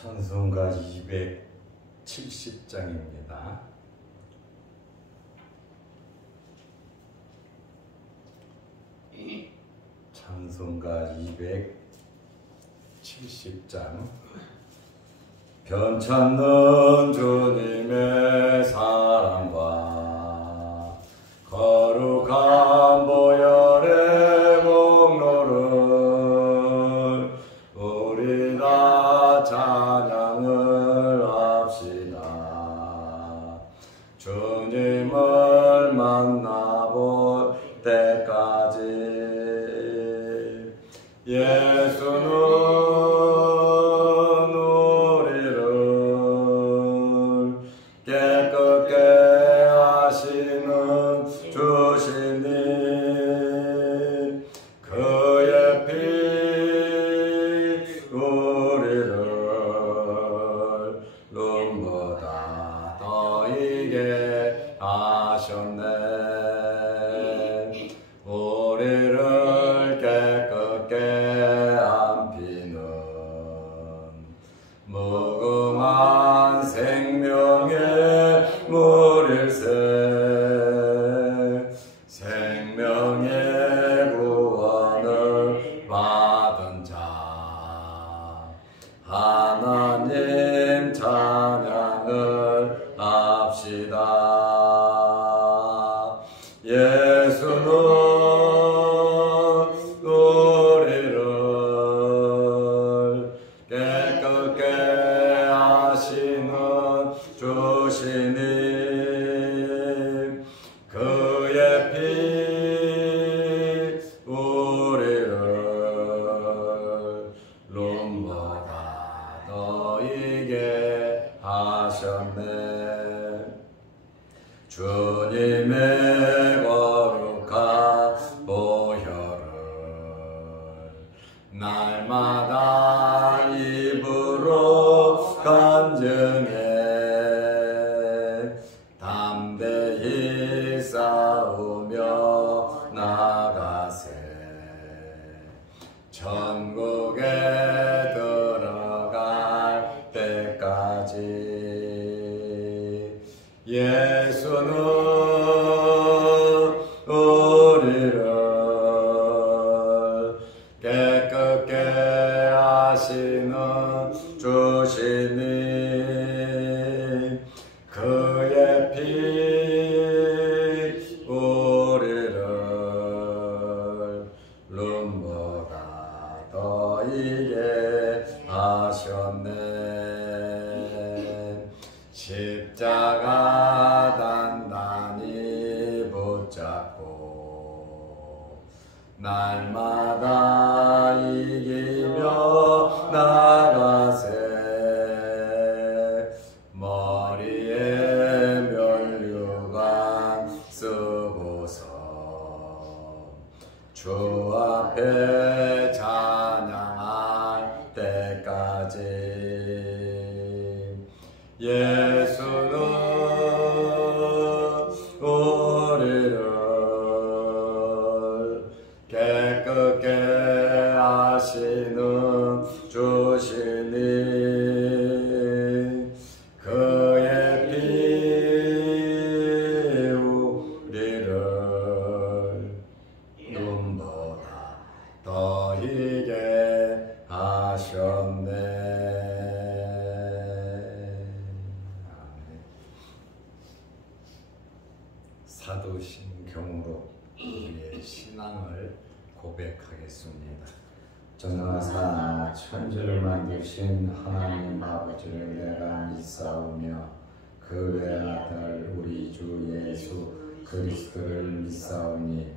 찬송가 270장입니다. 찬송가 270장. 변찮는 주님의 사랑과 거룩한 보혈의 목로를 우리 다 찬양을 합시다. 주님을 만나볼 때까지 예수는 하나님 찬양을 합시다. 예수는 우리를 깨끗게 하시는 주시니 그의 피 우리를 룸보다 더 이게 하셨네. 주님의 거룩한 보혈을 날마다 입으로 간증해 담대히 싸우며 나가세. 천국에 들어갈 때까지 예수는 우리를 깨끗게 하시는 주시니 그의 피 우리를 룸보다 더 이게 하셨네. 십자가 단단히 붙잡고 날마다 이기며 나가세. 머리에 면류관 쓰고서 주 앞에 찬양할 때까지 예수는 우리를 깨끗게 하시는 주시니 그의 피 우리를 눈보다 더 희게 하셨네. 사도신경으로 우리의 신앙을 고백하겠습니다. 전능하사 천지를 만드신 하나님 아버지를 내가 믿사오며 그 외아들 우리 주 예수 그리스도를 믿사오니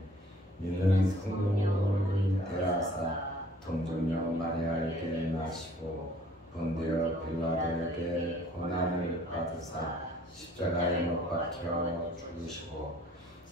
이는 성령으로 잉태하사 동정녀 마리아에게 나시고 본디오 빌라도에게 고난을 받으사 십자가에 못 박혀 죽으시고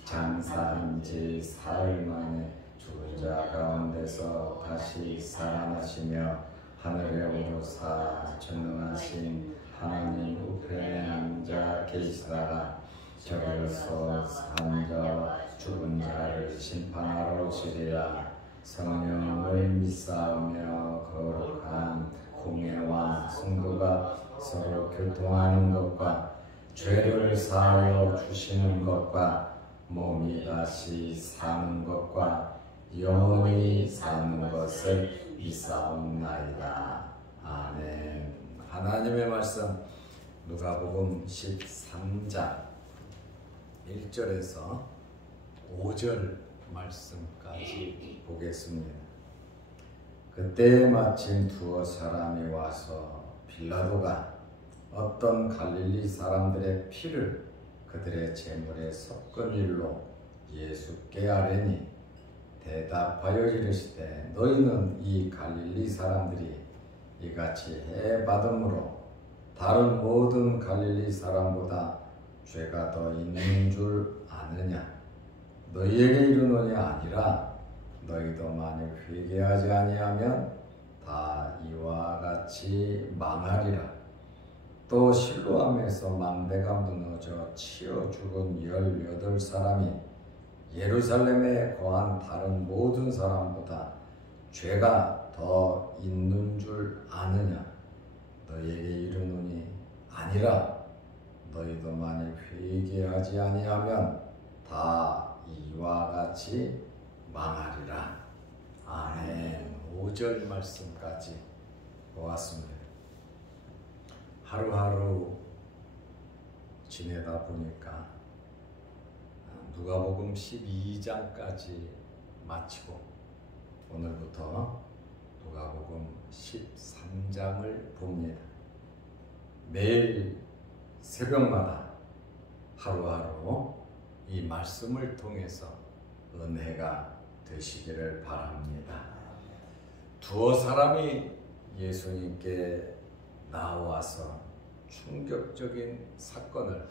장사한 지 사흘 만에 죽은 자 가운데서 다시 살아나시며 하늘에 오르사 전능하신 하나님 우편에 앉아 계시다가 저리로서 산 자와 죽은 자를 심판하러 오시리라. 성령을 믿사오며 거룩한 공예와 성도가 서로 교통하는 것과 죄를 사하여 주시는 것과 몸이 다시 사는 것과 영원히 사는 것을 믿사옵나이다. 아멘. 하나님의 말씀 누가복음 13장 1절에서 5절 말씀까지 보겠습니다. 그때 마침 두어 사람이 와서 빌라도가 어떤 갈릴리 사람들의 피를 그들의 제물에 섞은 일로 예수께 아뢰니 대답하여 이르시되 너희는 이 갈릴리 사람들이 이같이 해받음으로 다른 모든 갈릴리 사람보다 죄가 더 있는 줄 아느냐? 너희에게 이르노니 아니라 너희도 만일 회개하지 아니하면 다 이와 같이 망하리라. 또 실로암에서 망대가 무너져 치여 죽은 18사람이 예루살렘에 거한 다른 모든 사람보다 죄가 더 있는 줄 아느냐? 너희에게 이르노니 아니라 너희도 만일 회개하지 아니하면 다 이와 같이 망하리라. 아멘. 5절 말씀까지 보았습니다. 하루하루 지내다 보니까 누가복음 12장까지 마치고 오늘부터 누가복음 13장을 봅니다. 매일 새벽마다 하루하루 이 말씀을 통해서 은혜가 되시기를 바랍니다. 두어 사람이 예수님께 나와서 충격적인 사건을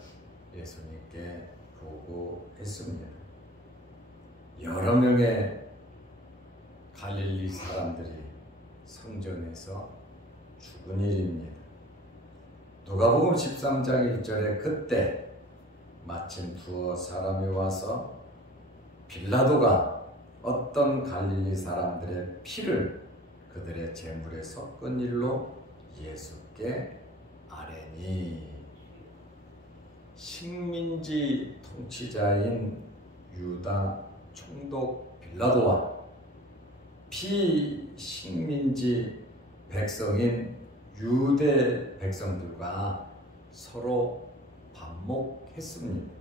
예수님께 보고했습니다. 여러 명의 갈릴리 사람들이 성전에서 죽은 일입니다. 누가복음 13장 1절에 그때 마침 두어 사람이 와서 빌라도가 어떤 갈릴리 사람들의 피를 그들의 제물에 섞은 일로 예수께 아뢰니 식민지 통치자인 유다 총독 빌라도와 피식민지 백성인 유대 백성들과 서로 반목했습니다.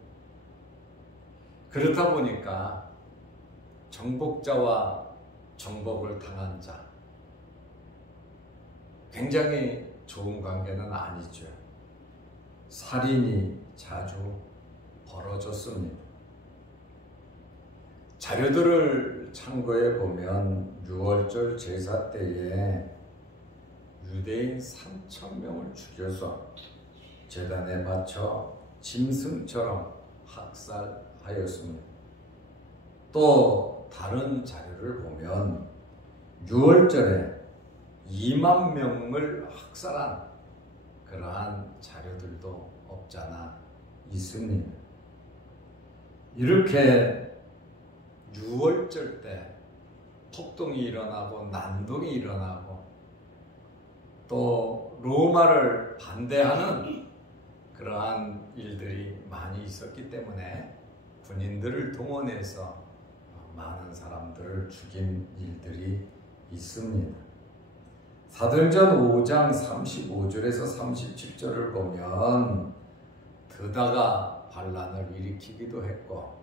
그렇다 보니까 정복자와 정복을 당한 자 굉장히 좋은 관계는 아니죠. 살인이 자주 벌어졌습니다. 자료들을 참고해 보면 6월절 제사 때에 유대인 3,000명을 죽여서 제단에 바쳐 짐승처럼 학살하였습니다. 또 다른 자료를 보면 6월절에 2만 명을 학살한 그러한 자료들도 없잖아 있습니다. 이렇게 6월절 때 폭동이 일어나고 난동이 일어나고 또 로마를 반대하는 그러한 일들이 많이 있었기 때문에 군인들을 동원해서 많은 사람들을 죽인 일들이 있습니다. 사도행전 5장 35절에서 37절을 보면 드다가 반란을 일으키기도 했고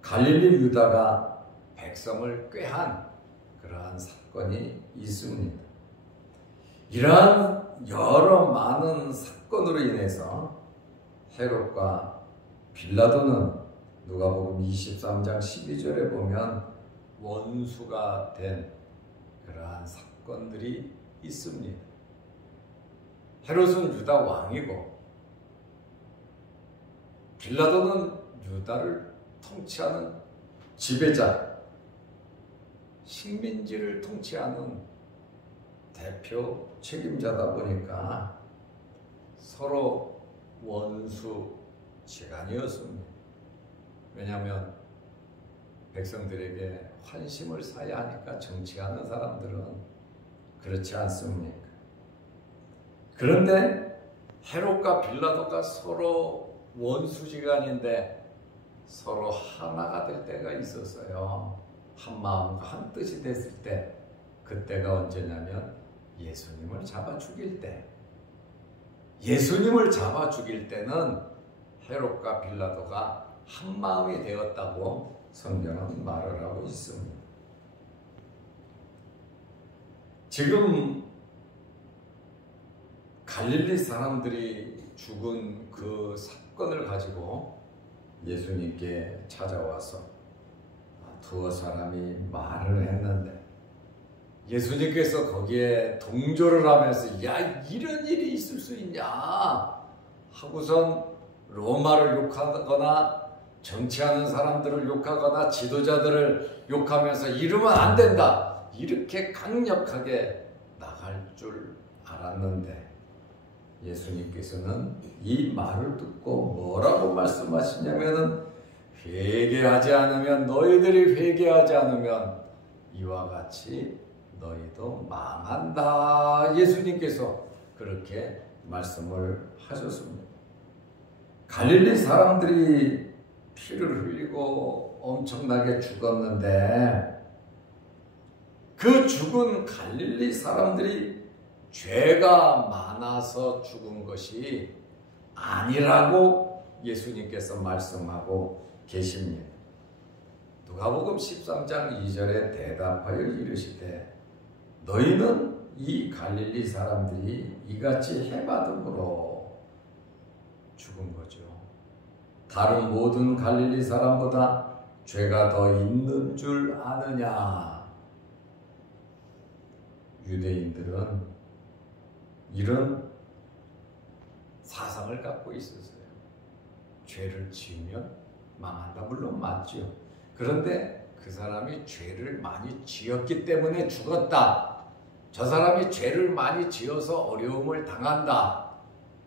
갈릴리 유다가 백성을 꾀한 그러한 사건이 있습니다. 이러한 여러 많은 사건으로 인해서 헤롯과 빌라도는 누가복음 23장 12절에 보면 원수가 된 그러한 사건들이 있습니다. 헤롯은 유다 왕이고 빌라도는 유다를 통치하는 지배자, 식민지를 통치하는 대표 책임자다 보니까 서로 원수지간이었습니다. 왜냐하면 백성들에게 환심을 사야 하니까 정치하는 사람들은 그렇지 않습니까? 그런데 헤롯과 빌라도가 서로 원수지간인데 서로 하나가 될 때가 있었어요. 한 마음과 한 뜻이 됐을 때, 그때가 언제냐면 예수님을 잡아 죽일 때. 예수님을 잡아 죽일 때는 헤롯과 빌라도가 한 마음이 되었다고 성경은 말을 하고 있습니다. 지금 갈릴리 사람들이 죽은 그 사건을 가지고 예수님께 찾아와서 두어 사람이 말을 했는데, 예수님께서 거기에 동조를 하면서 야, 이런 일이 있을 수 있냐 하고선 로마를 욕하거나 정치하는 사람들을 욕하거나 지도자들을 욕하면서 이러면 안 된다, 이렇게 강력하게 나갈 줄 알았는데, 예수님께서는 이 말을 듣고 뭐라고 말씀하시냐면은, 회개하지 않으면, 너희들이 회개하지 않으면 이와 같이 너희도 망한다. 예수님께서 그렇게 말씀을 하셨습니다. 갈릴리 사람들이 피를 흘리고 엄청나게 죽었는데, 그 죽은 갈릴리 사람들이 죄가 많아서 죽은 것이 아니라고 예수님께서 말씀하고 계십니다. 누가복음 13장 2절에 대답하여 이르시되 너희는 이 갈릴리 사람들이 이같이 해받음으로 죽은 거죠. 다른 모든 갈릴리 사람보다 죄가 더 있는 줄 아느냐. 유대인들은 이런 사상을 갖고 있었어요. 죄를 지으면 망한다. 물론 맞죠. 그런데 그 사람이 죄를 많이 지었기 때문에 죽었다. 저 사람이 죄를 많이 지어서 어려움을 당한다.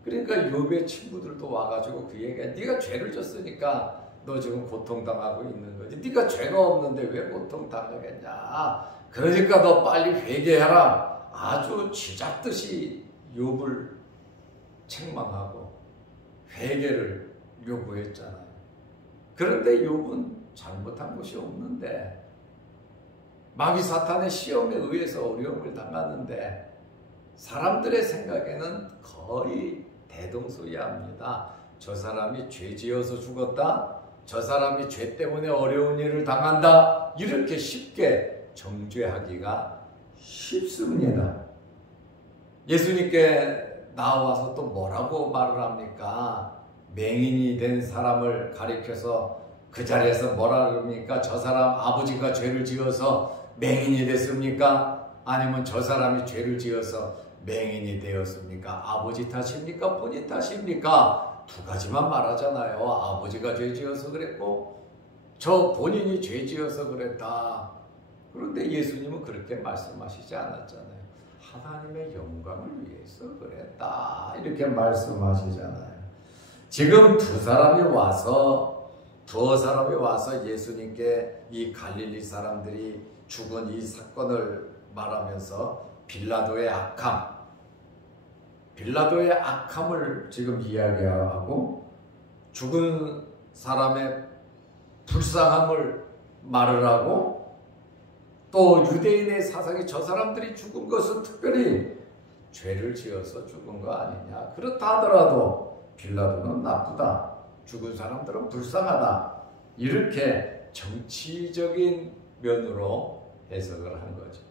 그러니까 욥의 친구들도 와가지고 그 얘기가, 네가 죄를 졌으니까 너 지금 고통당하고 있는 거지. 네가 죄가 없는데 왜 고통당하겠냐. 그러니까 너 빨리 회개하라. 아주 쥐잡듯이 욥을 책망하고 회개를 요구했잖아요. 그런데 욥은 잘못한 것이 없는데, 마귀 사탄의 시험에 의해서 어려움을 당하는데, 사람들의 생각에는 거의 대동소이합니다. 저 사람이 죄 지어서 죽었다, 저 사람이 죄 때문에 어려운 일을 당한다, 이렇게 쉽게 정죄하기가 쉽습니다. 예수님께 나와서 또 뭐라고 말을 합니까? 맹인이 된 사람을 가리켜서 그 자리에서 뭐라 그럽니까? 저 사람 아버지가 죄를 지어서 맹인이 됐습니까? 아니면 저 사람이 죄를 지어서 맹인이 되었습니까? 아버지 탓입니까? 본인 탓입니까? 두 가지만 말하잖아요. 아버지가 죄 지어서 그랬고 저 본인이 죄 지어서 그랬다. 그런데 예수님은 그렇게 말씀하시지 않았잖아요. 하나님의 영광을 위해서 그랬다. 이렇게 말씀하시잖아요. 지금 두어 사람이 와서 예수님께 이 갈릴리 사람들이 죽은 이 사건을 말하면서 빌라도의 악함을 지금 이야기하고 죽은 사람의 불쌍함을 말을 하고, 또 유대인의 사상이 저 사람들이 죽은 것은 특별히 죄를 지어서 죽은 거 아니냐. 그렇다 하더라도 빌라도는 나쁘다. 죽은 사람들은 불쌍하다. 이렇게 정치적인 면으로 해석을 한 거죠.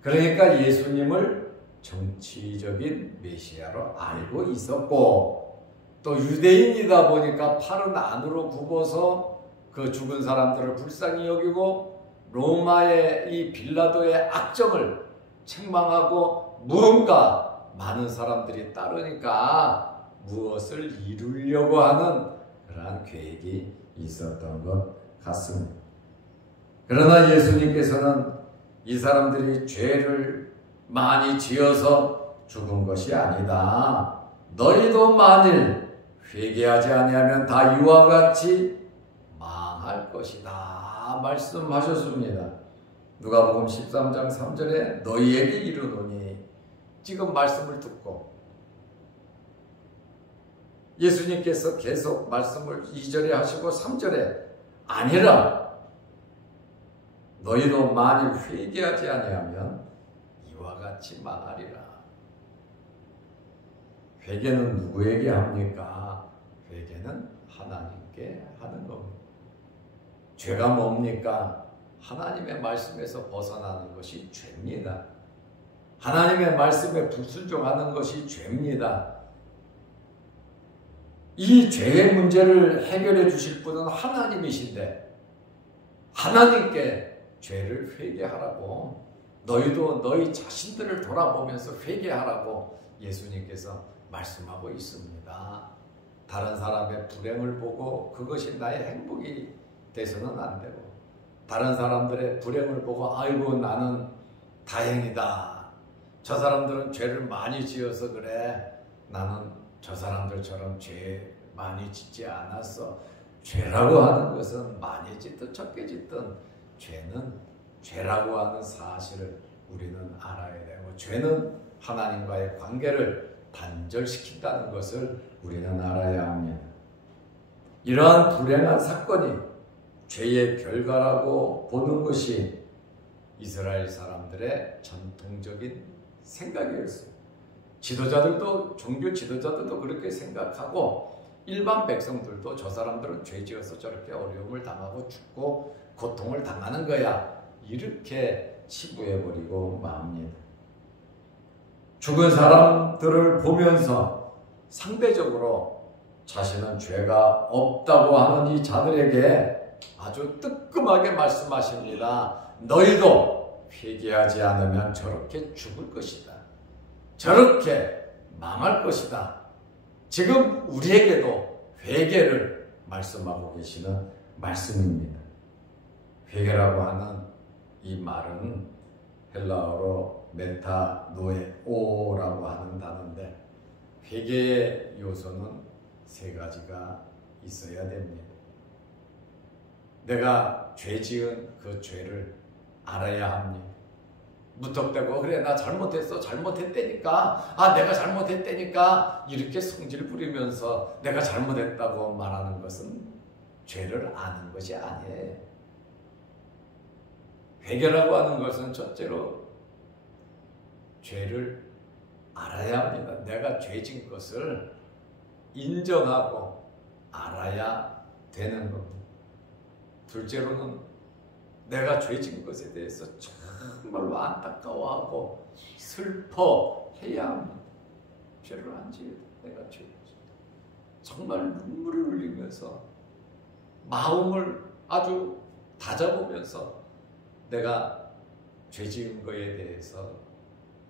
그러니까 예수님을 정치적인 메시아로 알고 있었고, 또 유대인이다 보니까 팔은 안으로 굽어서 그 죽은 사람들을 불쌍히 여기고 로마의 이 빌라도의 악정을 책망하고, 무언가 많은 사람들이 따르니까 무엇을 이루려고 하는 그러한 계획이 있었던 것 같습니다. 그러나 예수님께서는 이 사람들이 죄를 많이 지어서 죽은 것이 아니다. 너희도 만일 회개하지 아니하면 다 이와 같이 망할 것이다. 말씀하셨습니다. 누가복음 13장 3절에 너희에게 이르노니, 지금 말씀을 듣고 예수님께서 계속 말씀을 2절에 하시고 3절에 아니라 너희도 만일 회개하지 아니하면 이와 같이 망하리라. 회개는 누구에게 합니까? 회개는 하나님께 하는 겁니다. 죄가 뭡니까? 하나님의 말씀에서 벗어나는 것이 죄입니다. 하나님의 말씀에 불순종하는 것이 죄입니다. 이 죄의 문제를 해결해 주실 분은 하나님이신데 하나님께 죄를 회개하라고, 너희도 너희 자신들을 돌아보면서 회개하라고 예수님께서 말씀하고 있습니다. 다른 사람의 불행을 보고 그것이 나의 행복이 돼서는 안 되고, 다른 사람들의 불행을 보고 아이고 나는 다행이다, 저 사람들은 죄를 많이 지어서 그래, 나는 저 사람들처럼 죄 많이 짓지 않았어. 죄라고 하는 것은 많이 짓든 적게 짓든 죄는 죄라고 하는 사실을 우리는 알아야 되고, 죄는 하나님과의 관계를 단절시킨다는 것을 우리는 알아야 합니다. 이러한 불행한 사건이 죄의 결과라고 보는 것이 이스라엘 사람들의 전통적인 생각이었어요. 지도자들도, 종교 지도자들도 그렇게 생각하고, 일반 백성들도 저 사람들은 죄 지어서 저렇게 어려움을 당하고 죽고 고통을 당하는 거야, 이렇게 치부해버리고 맙니다. 죽은 사람들을 보면서 상대적으로 자신은 죄가 없다고 하는 이 자들에게 아주 뜨끔하게 말씀하십니다. 너희도 회개하지 않으면 저렇게 죽을 것이다, 저렇게 망할 것이다. 지금 우리에게도 회개를 말씀하고 계시는 말씀입니다. 회개라고 하는 이 말은 헬라어로 메타노에오라고 하는 단어인데, 회개의 요소는 세 가지가 있어야 됩니다. 내가 죄 지은 그 죄를 알아야 합니다. 무턱대고 그래 나 잘못했다니까, 내가 잘못했다니까 이렇게 성질 부리면서 내가 잘못했다고 말하는 것은 죄를 아는 것이 아니에요. 회개라고 하는 것은 첫째로 죄를 알아야 합니다. 내가 죄진 것을 인정하고 알아야 되는 겁니다. 둘째로는 내가 죄진 것에 대해서 정말로 안타까워하고 슬퍼해야 합니다. 죄를 안 지어도 내가 죄를 정말 눈물을 흘리면서 마음을 아주 다잡으면서 내가 죄 지은 것에 대해서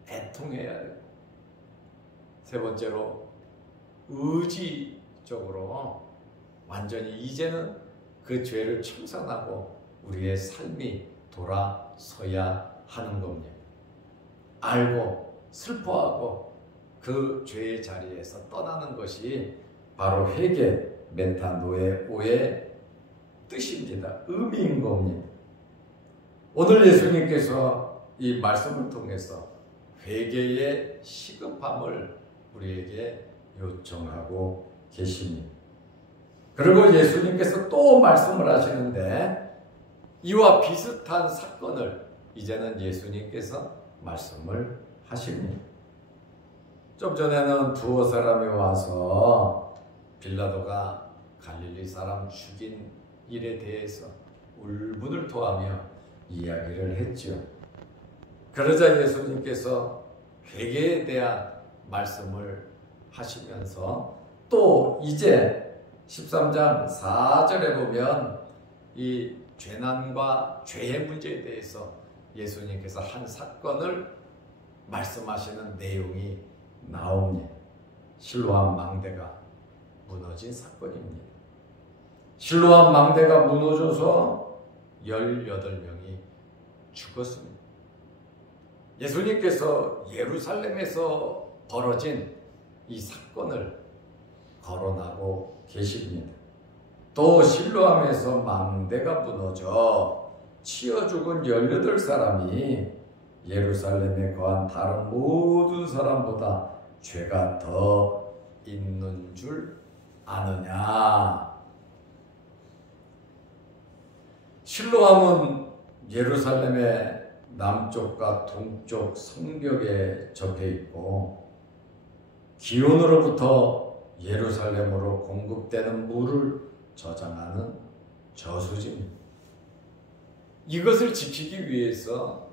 애통해야 되고, 세 번째로 의지적으로 완전히 이제는 그 죄를 청산하고 우리의 삶이 돌아서야 하는 겁니다. 알고 슬퍼하고 그 죄의 자리에서 떠나는 것이 바로 회개, 메타노에오의 뜻입니다. 의미인 겁니다. 오늘 예수님께서 이 말씀을 통해서 회개의 시급함을 우리에게 요청하고 계십니다. 그리고 예수님께서 또 말씀을 하시는데, 이와 비슷한 사건을 이제는 예수님께서 말씀을 하십니다. 좀 전에는 두어 사람이 와서 빌라도가 갈릴리 사람 죽인 일에 대해서 울분을 토하며 이야기를 했죠. 그러자 예수님께서 회개에 대한 말씀을 하시면서 또 이제 13장 4절에 보면 이 죄난과 죄의 문제에 대해서 예수님께서 한 사건을 말씀하시는 내용이 나옵니다. 실로암 망대가 무너진 사건입니다. 실로암 망대가 무너져서 18명이 죽었습니다. 예수님께서 예루살렘에서 벌어진 이 사건을 거론하고 계십니다. 또 실로암에서 망대가 무너져 치어 죽은 18사람이 예루살렘에 거한 다른 모든 사람보다 죄가 더 있는 줄 아느냐? 실로암은 예루살렘의 남쪽과 동쪽 성벽에 접해 있고 기온으로부터 예루살렘으로 공급되는 물을 저장하는 저수지입니다. 이것을 지키기 위해서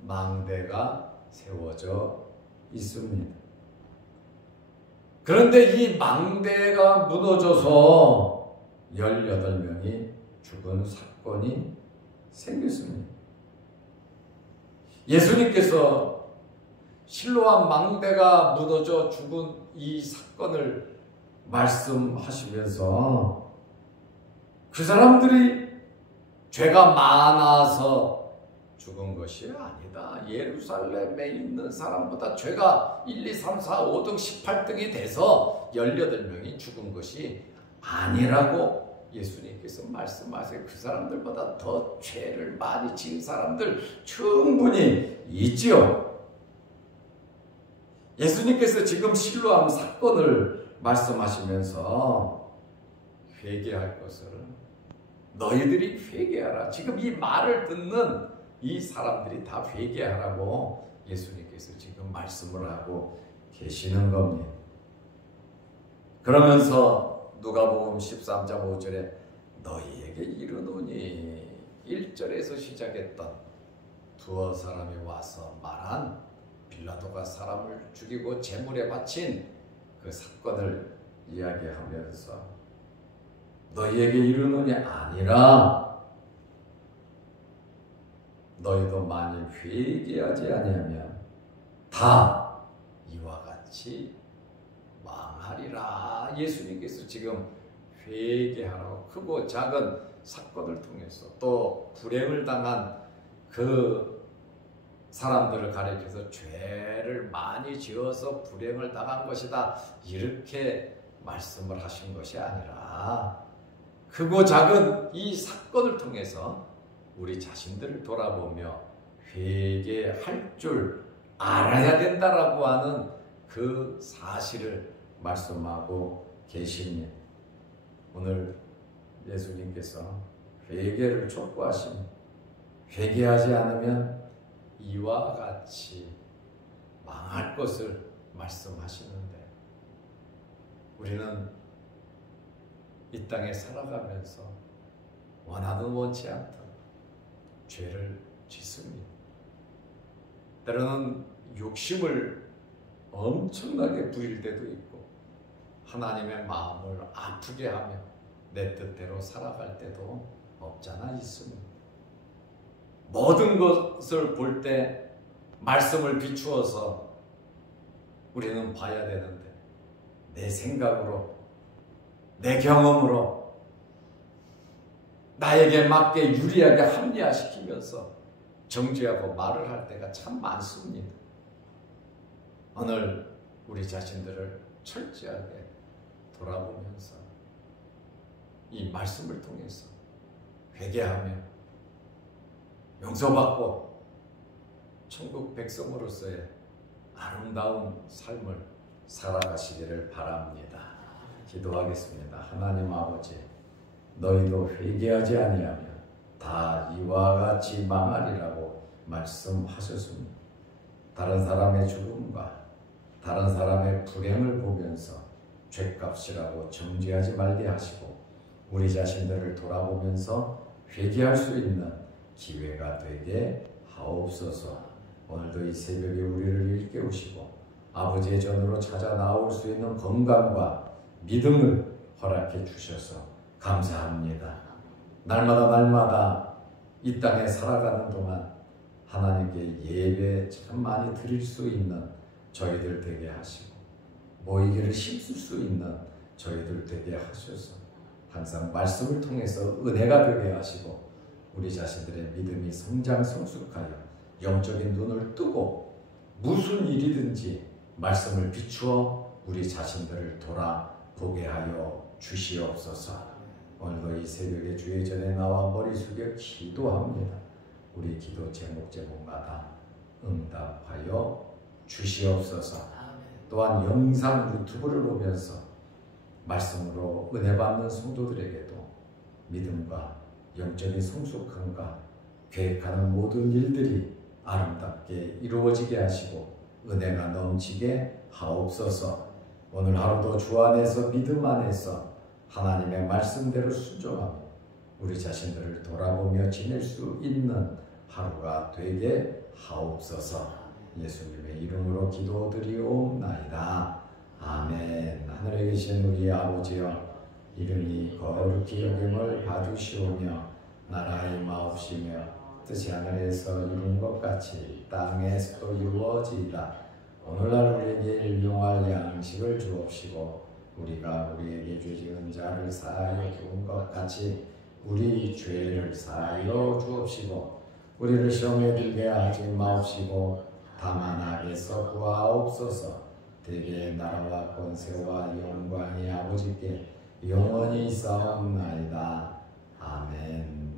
망대가 세워져 있습니다. 그런데 이 망대가 무너져서 18명이 죽은 사건이 생겼습니다. 예수님께서 실로암 망대가 무너져 죽은 이 사건을 말씀하시면서 그 사람들이 죄가 많아서 죽은 것이 아니다. 예루살렘에 있는 사람보다 죄가 1, 2, 3, 4, 5등, 18등이 돼서 18명이 죽은 것이 아니라고 예수님께서 말씀하세요. 그 사람들보다 더 죄를 많이 지은 사람들 충분히 있지요. 예수님께서 지금 실로암 사건을 말씀하시면서 회개할 것을 너희들이 회개하라. 지금 이 말을 듣는 이 사람들이 다 회개하라고 예수님께서 지금 말씀을 하고 계시는 겁니다. 그러면서 누가복음 13장 5절에 너희에게 이르노니 1절에서 시작했던 두어 사람이 와서 말한 빌라도가 사람을 죽이고 제물에 바친 그 사건을 이야기하면서 너희에게 이르노니 아니라 너희도 만일 회개하지 아니하면 다 이와 같이 망하리라. 예수님께서 지금 회개하라고 크고 작은 사건을 통해서 또 불행을 당한 그 사람들을 가리켜서 죄를 많이 지어서 불행을 당한 것이다 이렇게 말씀을 하신 것이 아니라 크고 작은 이 사건을 통해서 우리 자신들을 돌아보며 회개할 줄 알아야 된다라고 하는 그 사실을 말씀하고 계십니다. 오늘 예수님께서 회개를 촉구하십니다. 회개하지 않으면 이와 같이 망할 것을 말씀하시는데 우리는 이 땅에 살아가면서 원하든 원치 않든 죄를 짓습니다. 때로는 욕심을 엄청나게 부릴 때도 있고 하나님의 마음을 아프게 하며 내 뜻대로 살아갈 때도 없잖아 있습니다. 모든 것을 볼 때 말씀을 비추어서 우리는 봐야 되는데 내 생각으로 내 경험으로 나에게 맞게 유리하게 합리화시키면서 정죄하고 말을 할 때가 참 많습니다. 오늘 우리 자신들을 철저하게 돌아보면서 이 말씀을 통해서 회개하며 용서받고 천국 백성으로서의 아름다운 삶을 살아가시기를 바랍니다. 기도하겠습니다. 하나님 아버지, 너희도 회개하지 아니하면 다 이와 같이 망하리라고 말씀하셨습니다. 다른 사람의 죽음과 다른 사람의 불행을 보면서 죄값이라고 정죄하지 말게 하시고 우리 자신들을 돌아보면서 회개할 수 있는 기회가 되게 하옵소서. 오늘도 이 새벽에 우리를 일깨우시고 아버지의 전으로 찾아 나올 수 있는 건강과 믿음을 허락해 주셔서 감사합니다. 날마다 이 땅에 살아가는 동안 하나님께 예배 참 많이 드릴 수 있는 저희들 되게 하시고 모이기를 힘쓸 수 있는 저희들 되게 하셔서 항상 말씀을 통해서 은혜가 되게 하시고 우리 자신들의 믿음이 성장 성숙하여 영적인 눈을 뜨고 무슨 일이든지 말씀을 비추어 우리 자신들을 돌아보게 하여 주시옵소서. 오늘도 이 새벽에 주의 전에 나와 머리 숙여 기도합니다. 우리 기도 제목마다 응답하여 주시옵소서. 또한 영상 유튜브를 보면서 말씀으로 은혜 받는 성도들에게도 믿음과 영적인 성숙함과 계획하는 모든 일들이 아름답게 이루어지게 하시고 은혜가 넘치게 하옵소서. 오늘 하루도 주 안에서 믿음 안에서 하나님의 말씀대로 순종하며 우리 자신들을 돌아보며 지낼 수 있는 하루가 되게 하옵소서. 예수님의 이름으로 기도드리옵나이다. 아멘. 하늘에 계신 우리 아버지여, 이름이 거룩히 여김을 받으시오며 나라의 마옵시며 뜻이 하늘에서 이룬 것 같이 땅에서도 이루어지이다. 오늘날 우리에게 일용할 양식을 주옵시고 우리가 우리에게 죄 지은 자를 사하여 주은 것 같이 우리 죄를 사하여 주옵시고 우리를 시험에 들게 하지 마옵시고 다만 악에서 구하옵소서. 대개 나라와 권세와 영광이 아버지께 영원히 있사옵나이다. 아멘.